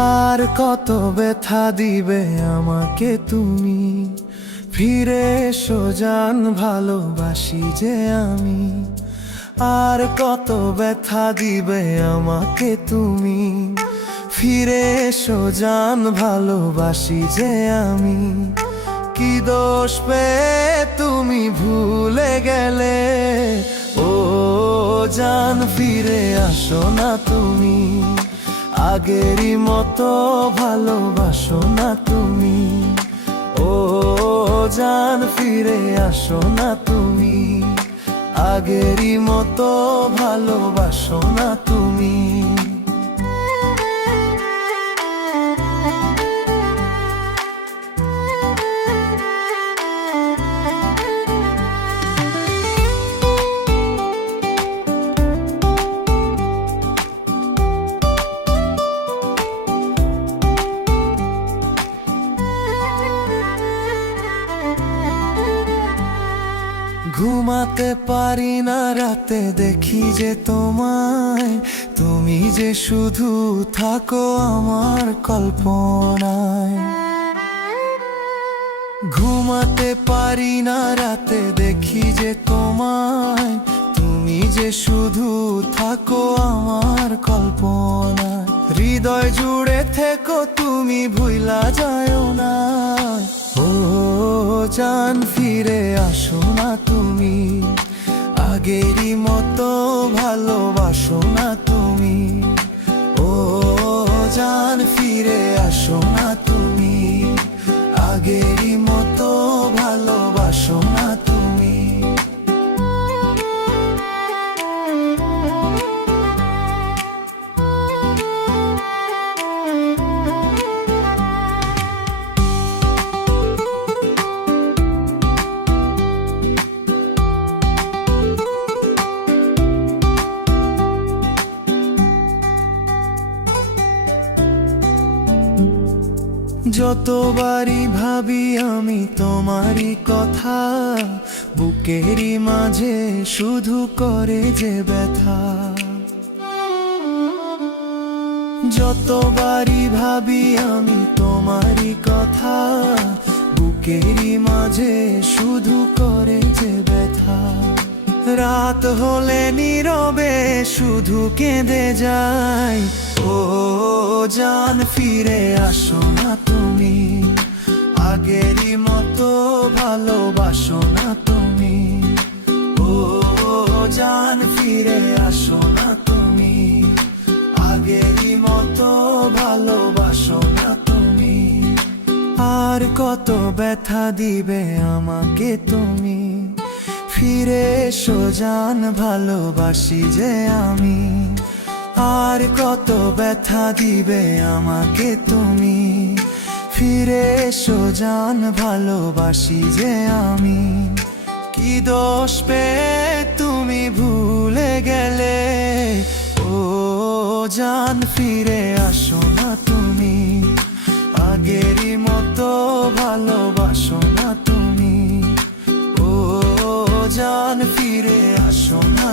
আর কত ব্যথা দিবে আমাকে তুমি, ফিরে এসো জান ভালোবাসি যে আমি। আর কত ব্যথা দিবে আমাকে তুমি, ফিরে এসো জান ভালোবাসি যে আমি। কি দোষ পেয়ে তুমি ভুলে গেলে, ও জান ফিরে আসো না তুমি, আগেরই মতো ভালোবাসো না তুমি। ও জান ফিরে আসো না তুমি, আগেরই মতো ভালোবাসো না তুমি। ঘুমাতে পারি না রাতে দেখি যে তোমায়, তুমি যে শুধু থাকো আমার কল্পনায়। ঘুমাতে পারি না রাতে দেখি যে তোমায়, তুমি যে শুধু থাকো আমার কল্পনায়। হৃদয় জুড়ে থেকো তুমি, ভুইলা যাও না। ও জান ফিরে আসো না তুমি, আগেরই মতো ভালোবাসো না তুমি। ও জান ফিরে আসো না তুমি, আগেরই মতো ভালোবাসো না তুমি। যতবারই ভাবি আমি তোমারই কথা, বুকেরই মাঝে শুধু করে যে ব্যথা। যতবারই ভাবি আমি তোমারই কথা, বুকেরই মাঝে শুধু করে যে ব্যথা। রাত হলে নীরবে শুধু কেঁদে যাই, ও জান ফিরে আসো না তুমি, আগেরই মতো ভালোবাসো না তুমি। ও জান ফিরে আসো না তুমি, আগেরই মতো ভালোবাসো না তুমি। আর কত ব্যথা দিবে আমাকে তুমি, ফিরে এসো জান ভালোবাসি যে আমি। আর কত ব্যথা দিবে আমাকে তুমি, ফিরে এসো জান ভালোবাসি যে আমি। কি দোষ পেয়ে তুমি ভুলে গেলে, ও জান ফিরে আসো না তুমি, আগেরই মতো ভালোবাসো না তুমি। ও জান ফিরে আসো না